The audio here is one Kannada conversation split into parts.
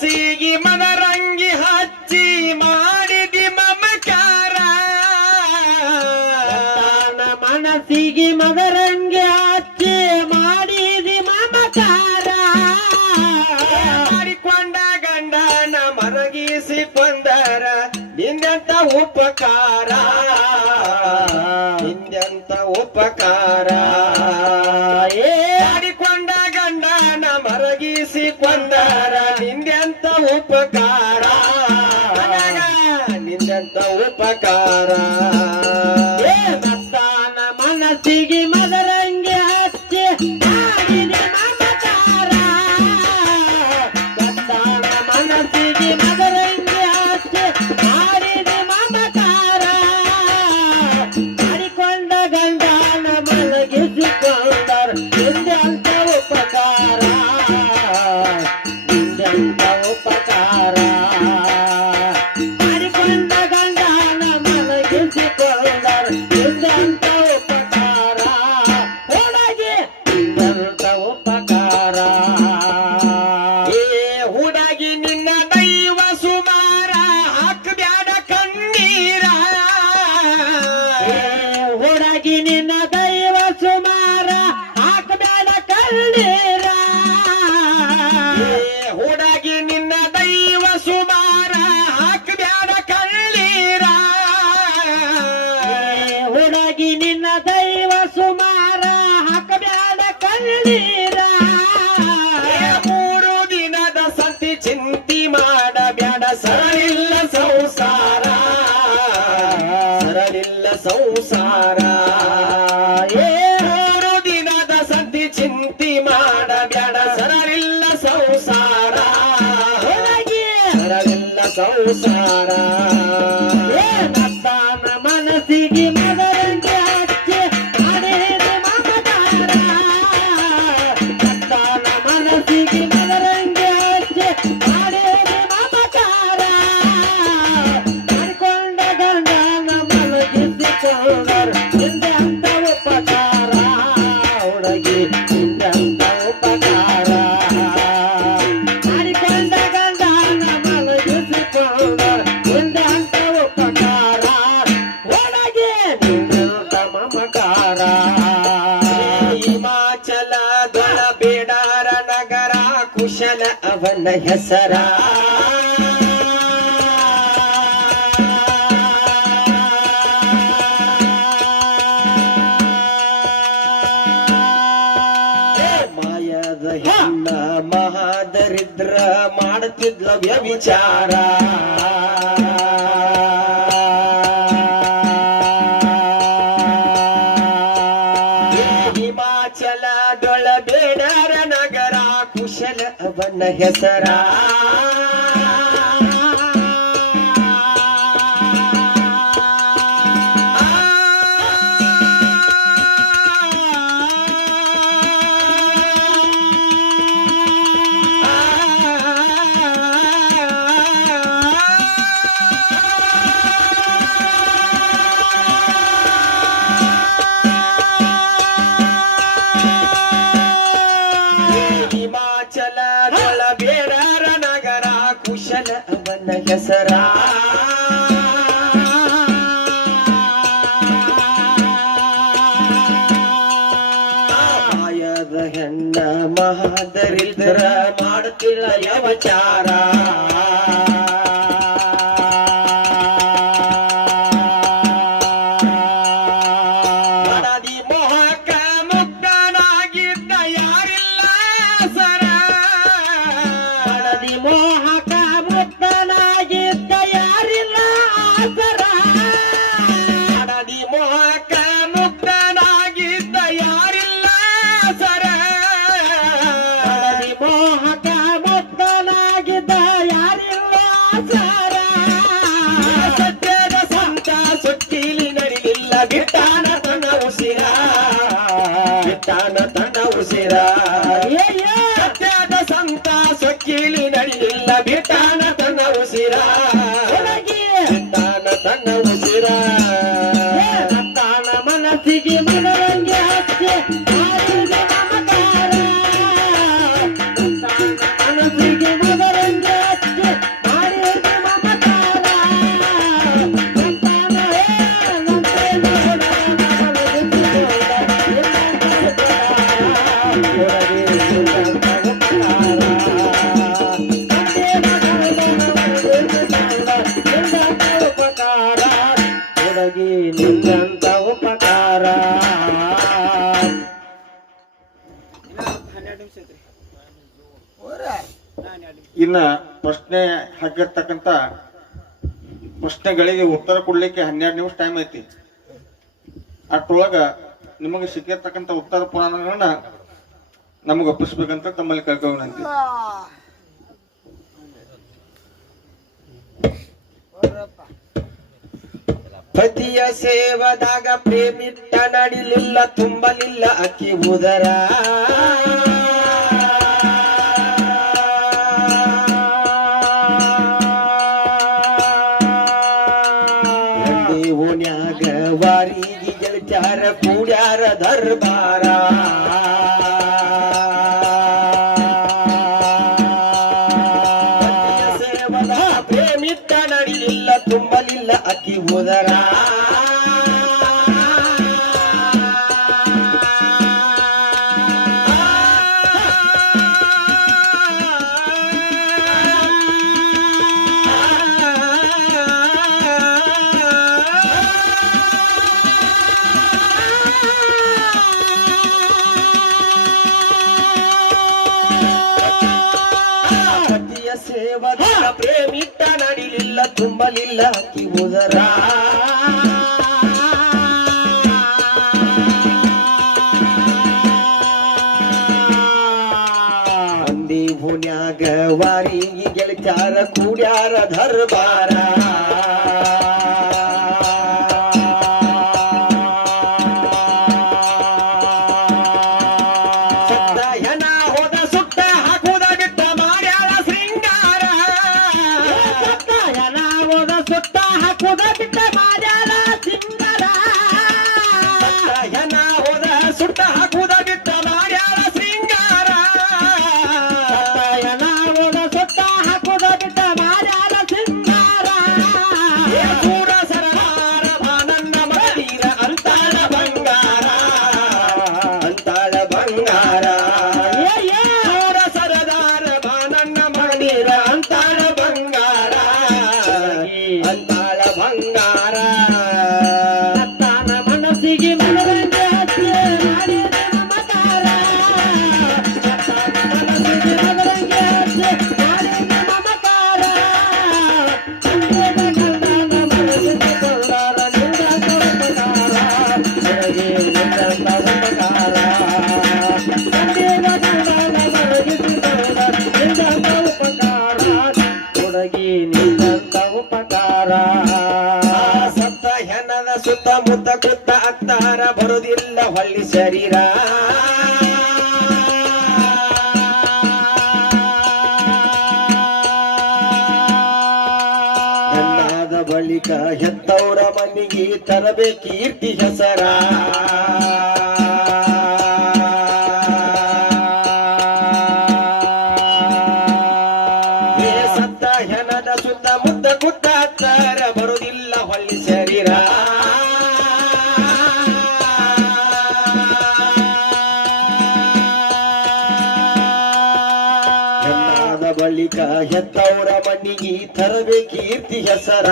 ಕನಸಿಗೆ ಮನರಂಗಿ ಹಚ್ಚಿ ಮಾಡಿದಿ ಮಮಕಾರ. ತನ್ನ ಮನಸ್ಸಿಗೆ ಮನರಂಗಿ ಹಚ್ಚಿ ಮಾಡಿದಿ ಮಮಕಾರ. ಮಾಡಿಕೊಂಡ ಗಂಡನ ಮರಗಿಸಿ ಬಂದರ ನಿಂದಂತ ಉಪಕಾರ. ನಿಂದಂತ ಉಪಕಾರ. ನಿಂದಂತ ಉಪಕಾರ. ನಿಂದಂತ ಉಪಕಾರ. ಚಿಂತಿ ಮಾಡಬೇಡ ಸರಳಿಲ್ಲ ಸಂಸಾರ. ಸರಳಿಲ್ಲ ಸಂಸಾರ. ಏರು ದಿನದ ಸದ್ದಿ ಚಿಂತಿ ಮಾಡಬೇಡ ಸರಳಿಲ್ಲ ಸಂಸಾರ. ಸರಳಿಲ್ಲ ಸಂಸಾರ. ನಗರ ಹಿಮಾಚಲ ದೊಡ ಬೇಡಾರ ನಗರ ಕುಶಲ ಅವನ ಹೆಸರ. ಮಾಯದ ಹೆಣ್ಣ ಮಹಾದರಿದ್ರ ಮಾಡ್ತಿದ್ಲ ವ್ಯವಿಚಾರ. ಹೆಸರಾ ಹೆಸರಾ? ಆಯದ ಹೆಣ್ಣ ಮಹಾದರಿದ್ರ ಮಾಡುತ್ತಿಲ್ಲ ಯವಚಾರ தான ಮಾಡಿದಂತ ಉಪಕಾರ. ಇನ್ನ ಪ್ರಶ್ನೆ ಹಾಕಿರ್ತಕ್ಕಂತ ಪ್ರಶ್ನೆಗಳಿಗೆ ಉತ್ತರ ಕೊಡ್ಲಿಕ್ಕೆ ಹನ್ನೆರಡು ನಿಮಿಷ ಟೈಮ್ ಐತಿ. ಅಷ್ಟೊಳಗ ನಿಮಗೆ ಸಿಕ್ಕಿರ್ತಕ್ಕಂಥ ಉತ್ತರ ಪುರಾಣಗಳನ್ನ ನಮಗೆ ಒಪ್ಪಿಸ್ಬೇಕಂತ ತಮ್ಮಲ್ಲಿ ಕಳ್ಕೊಂಡಂತೆ Thank. ಪತಿಯ ಸೇವದಾಗ ಪ್ರೇಮಿಟ್ಟ ನಡಿಲಿಲ್ಲ ತುಂಬಲಿಲ್ಲ ಅಕ್ಕಿ ಉದರ. ತುಂಬಲಿಲ್ಲ ಅಕ್ಕಿ ತುಂಬಲಿಲ್ಲ ಅಕ್ಕಿ ಅಂದಿ ಹುನ್ಯಾಗ ವಾರಿ ಗೆಳಚಾರ ಕೂಡ್ಯಾರ ದರ್ಬಾರ. ಹೊಳ್ಳಿ ಶರೀರ. ಎಲ್ಲಾದ ಬಳಿಕ ಹೆತ್ತವರ ಮನೆಗೆ ತರಬೇ ಕೀರ್ತಿ ಹೆಸರ. ಸತ್ತ ಹೆಣದ ಸುತ್ತಮುತ್ತ ಕುತ್ತ ಅತ್ತಾರ ಬರುದಿಲ್ಲ ಹೊಳ್ಳಿ ಶರೀರ. ಹೆಣ್ಣಾದ ಬಳಿಕ ಹೆತ್ತವರ ಮನೆಗೆ ತರಬೇ ಕೀರ್ತಿ ಹೆಸರ.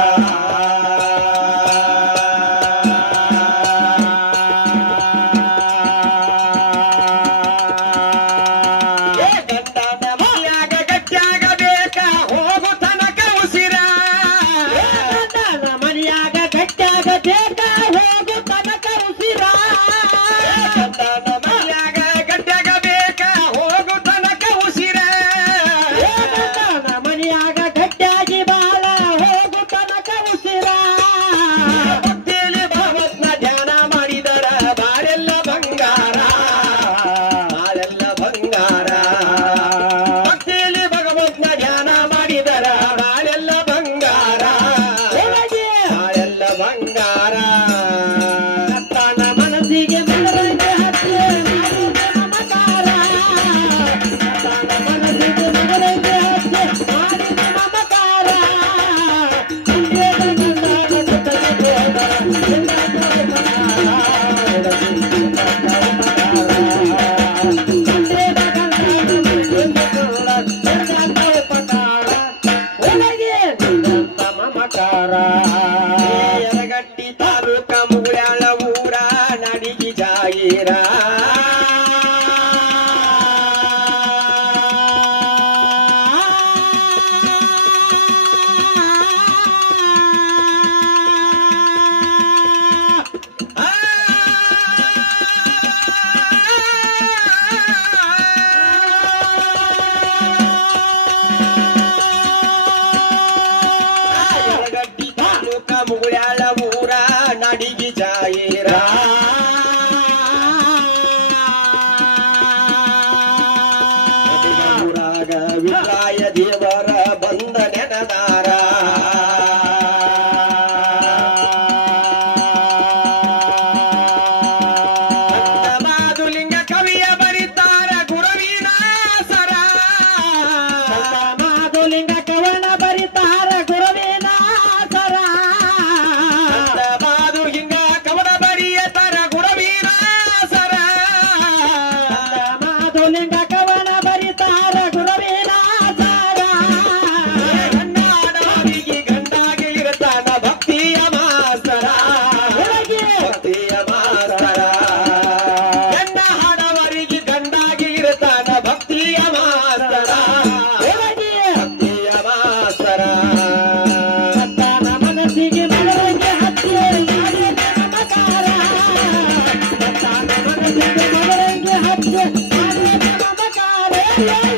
ಮಮಕಾರ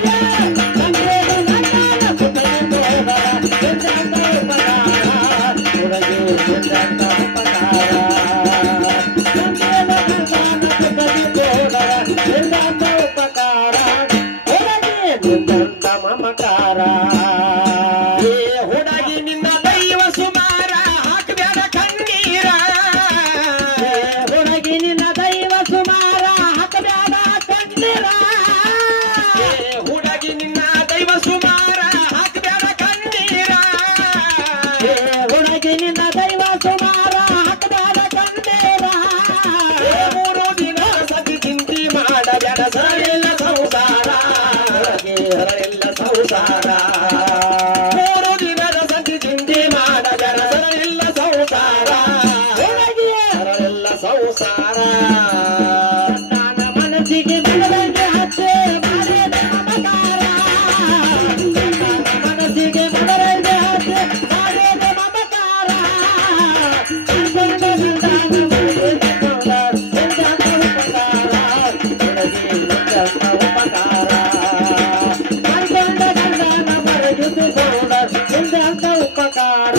ಮರೆತುಕೊಂಡ ಅಂತ ಉಪಕಾರ.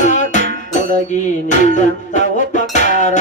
ಒಳಗಿ ನಿಂದಂತ ಉಪಕಾರ.